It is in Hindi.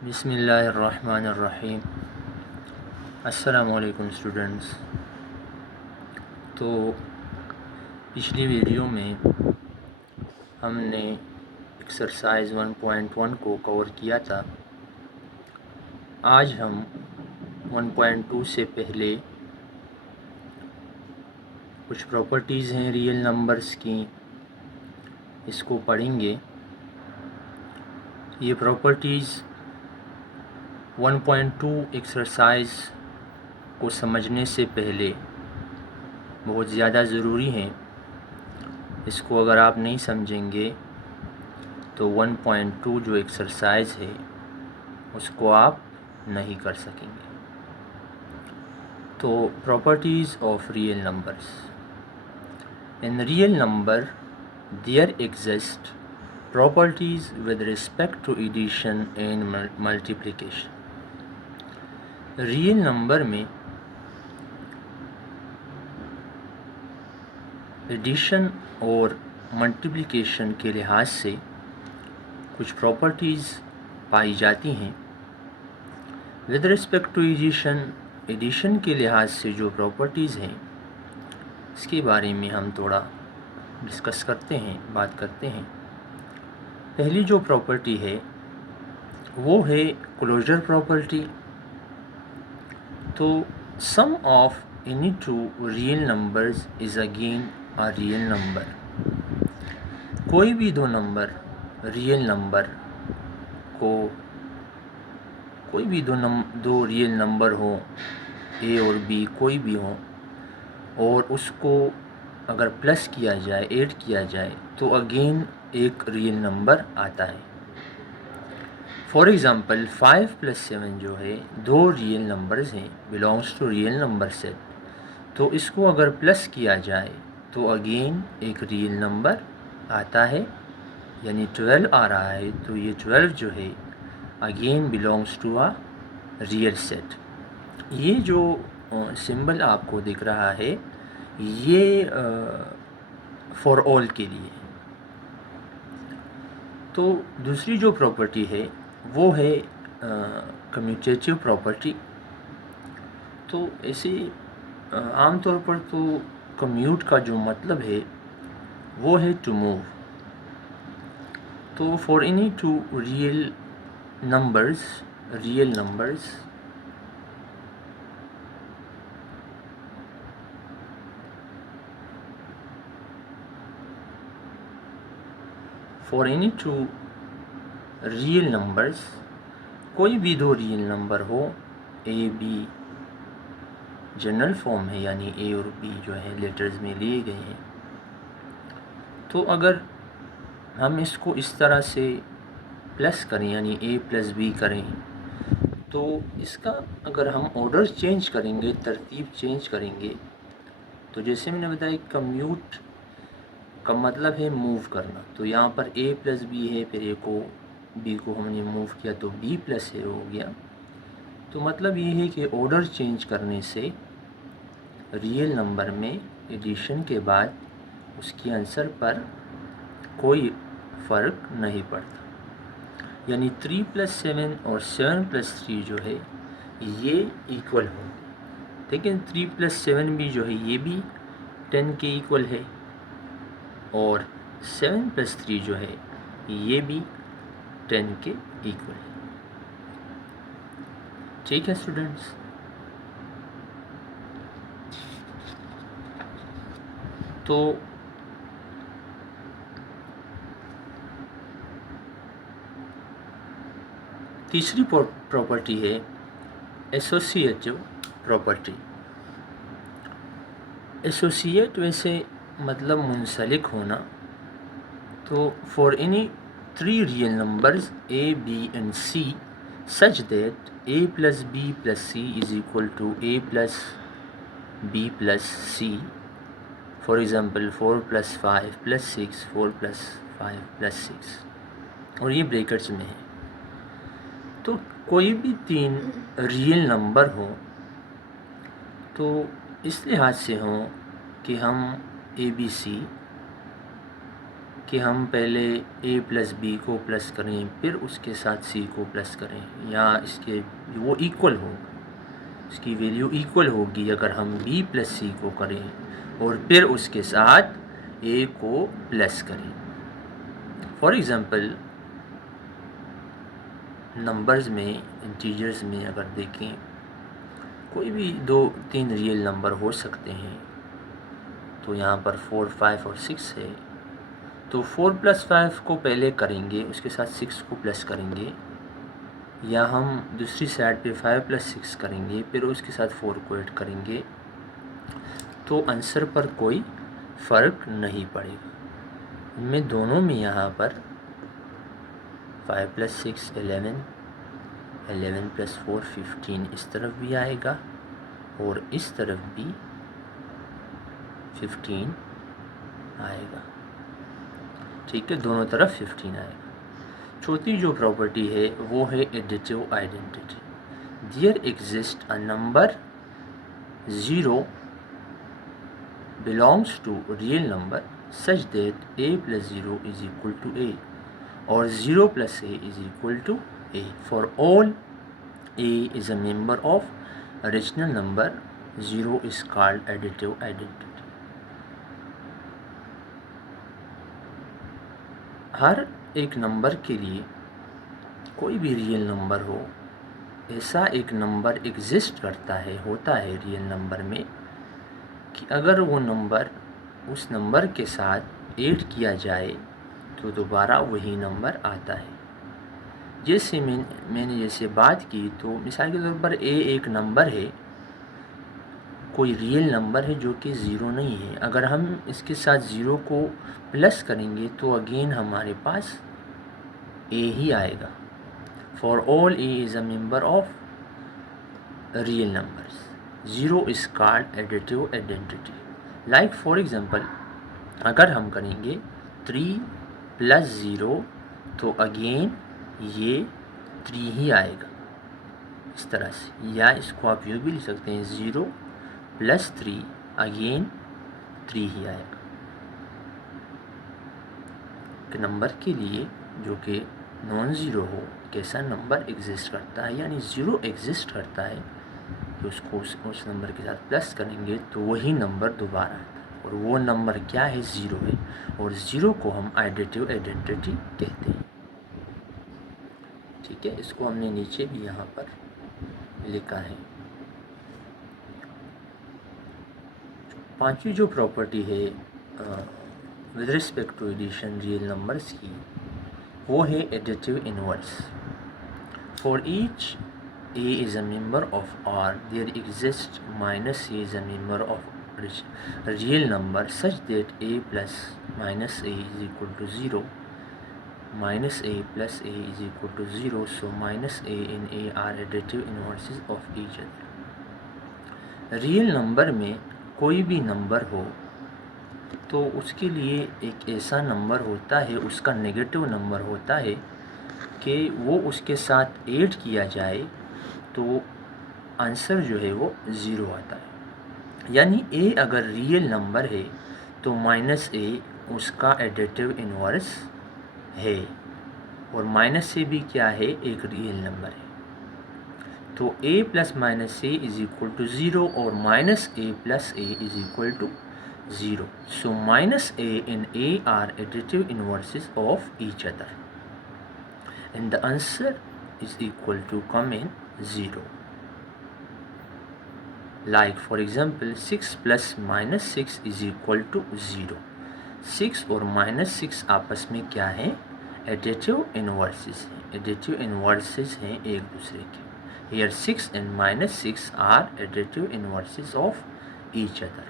बिस्मिल्लाहिर्रहमानिर्रहीम। अस्सलामुअलैकुम स्टूडेंट्स। तो पिछली वीडियो में हमने एक्सरसाइज 1.1 को कवर किया था। आज हम 1.2 से पहले कुछ प्रॉपर्टीज़ हैं रियल नंबर्स की, इसको पढ़ेंगे। ये प्रॉपर्टीज़ 1.2 एक्सरसाइज को समझने से पहले बहुत ज़्यादा ज़रूरी हैं। इसको अगर आप नहीं समझेंगे तो 1.2 जो एक्सरसाइज है उसको आप नहीं कर सकेंगे। तो properties of real numbers. In real number there exist properties with respect to addition and multiplication. Real number में एडिशन और मल्टीप्लिकेशन के लिहाज से कुछ प्रॉपर्टीज़ पाई जाती हैं। विद रिस्पेक्ट टू एडिशन के लिहाज से जो प्रॉपर्टीज़ हैं इसके बारे में हम थोड़ा डिस्कस करते हैं, बात करते हैं। पहली जो प्रॉपर्टी है वो है क्लोजर प्रॉपर्टी। तो sum of any two real numbers is again a real number. कोई भी दो नंबर रियल नंबर को, कोई भी दो रियल नंबर हो, ए और बी कोई भी हो, और उसको अगर प्लस किया जाए, ऐड किया जाए तो अगेन एक रियल नंबर आता है। फॉर एग्ज़ाम्पल 5 + 7 जो है दो रियल नंबर्स हैं, belongs to real number set. तो इसको अगर प्लस किया जाए तो अगेन एक रियल नंबर आता है, यानी 12 आ रहा है। तो ये 12 जो है again belongs to a real set. ये जो सिंबल आपको दिख रहा है ये फॉर ऑल के लिए। तो दूसरी जो प्रॉपर्टी है वो है कम्यूटेटिव प्रॉपर्टी। तो ऐसे आमतौर पर तो कम्यूट का जो मतलब है वो है टू मूव। तो for any two real numbers for any two real numbers, कोई भी दो रियल नंबर हो, ए बी जनरल फॉर्म है, यानी ए और बी जो है लेटर्स में लिए गए हैं। तो अगर हम इसको इस तरह से प्लस करें, यानी ए प्लस बी करें, तो इसका अगर हम ऑर्डर चेंज करेंगे, तरतीब चेंज करेंगे, तो जैसे मैंने बताया कम्यूट का मतलब है मूव करना। तो यहाँ पर ए प्लस बी है, फिर ए को बी को हमने मूव किया तो बी प्लस ए हो गया। तो मतलब ये है कि ऑर्डर चेंज करने से रियल नंबर में एडिशन के बाद उसके आंसर पर कोई फ़र्क नहीं पड़ता। यानी 3 + 7 और 7 + 3 जो है ये इक्वल हो, लेकिन 3 + 7 भी जो है ये भी 10 के इक्वल है, और 7 + 3 जो है ये भी 10 के इक्वल है। ठीक है स्टूडेंट्स। तो तीसरी प्रॉपर्टी है एसोसिएटिव प्रॉपर्टी। एसोसिएट वैसे मतलब मुंसलिक होना। तो for any 3 real numbers A B and C such that a + b + c is equal to a + b + c, for example 4 + 5 + 6, 4 + 5 + 6, और ये ब्रैकेट्स में है। तो कोई भी 3 रियल नंबर हो तो इस लिहाज से हों कि हम ए बी सी कि हम पहले a प्लस बी को प्लस करें फिर उसके साथ c को प्लस करें, या इसके वो इक्वल हो, इसकी वैल्यू इक्वल होगी अगर हम b प्लस सी को करें और फिर उसके साथ a को प्लस करें। फॉर एग्ज़ाम्पल नंबर्स में, इंटीजर्स में अगर देखें, कोई भी 2-3 रियल नंबर हो सकते हैं। तो यहाँ पर 4, 5 और 6 है, तो 4 प्लस 5 को पहले करेंगे, उसके साथ 6 को प्लस करेंगे, या हम दूसरी साइड पे 5 प्लस 6 करेंगे फिर उसके साथ 4 को ऐड करेंगे, तो आंसर पर कोई फ़र्क नहीं पड़ेगा। इनमें दोनों में यहाँ पर 5 प्लस 6 11, 11 प्लस 4 15 इस तरफ भी आएगा और इस तरफ भी 15 आएगा। ठीक है, दोनों तरफ 15 आएगा। चौथी जो प्रॉपर्टी है वो है additive identity. There exist a number 0 belongs to real number such that a plus 0 is equal to a or 0 plus a is equal to a. For all a is a member of original number, 0 is called additive identity. हर एक नंबर के लिए, कोई भी रियल नंबर हो, ऐसा एक नंबर एग्जिस्ट करता है, होता है रियल नंबर में, कि अगर वो नंबर उस नंबर के साथ ऐड किया जाए तो दोबारा वही नंबर आता है। जैसे मैंने जैसे बात की, तो मिसाल के तौर पर ए एक नंबर है, कोई रियल नंबर है जो कि 0 नहीं है। अगर हम इसके साथ 0 को प्लस करेंगे तो अगेन हमारे पास ए ही आएगा। For all A is a member of real numbers, 0 is called additive identity. Like for example, अगर हम करेंगे 3 प्लस 0 तो अगेन ये 3 ही आएगा इस तरह से, या इसको आप यूँ भी लिख सकते हैं 0 प्लस 3 अगेन 3 ही आएगा। एक नंबर के लिए जो कि नॉन ज़ीरो हो, कैसा नंबर एग्जिस्ट करता है, यानी 0 एग्जिस्ट करता है, तो उसको उस नंबर के साथ प्लस करेंगे तो वही नंबर दोबारा आता है, और वो नंबर क्या है, 0 है, और 0 को हम एडिटिव आइडेंटिटी कहते हैं। ठीक है, इसको हमने नीचे भी यहाँ पर लिखा है। पांचवी जो प्रॉपर्टी है with respect to addition real numbers की, वो है additive inverse. For each a is a member of R, there exists minus a is a member of real number such that a plus minus a is equal to 0, minus a plus a is equal to 0, so minus a and a are additive inverses of each other. Real number में कोई भी नंबर हो तो उसके लिए एक ऐसा नंबर होता है, उसका नेगेटिव नंबर होता है कि वो उसके साथ ऐड किया जाए तो आंसर जो है वो 0 आता है। यानी a अगर रियल नंबर है तो माइनस a उसका एडिटिव इनवर्स है, और माइनस से भी क्या है, एक रियल नंबर है। तो a plus minus a is equal to 0 और minus a plus a is equal to 0। So minus a and a are additive inverses of each other and the answer is equal to come in 0. Like for example 6 plus minus 6 is equal to 0. 6 और minus 6 आपस में क्या है, एडिटिव इनवर्सेस हैं, एडिटिव इनवर्सेस हैं एक दूसरे के। Here 6 and minus 6 are additive inverses of each other.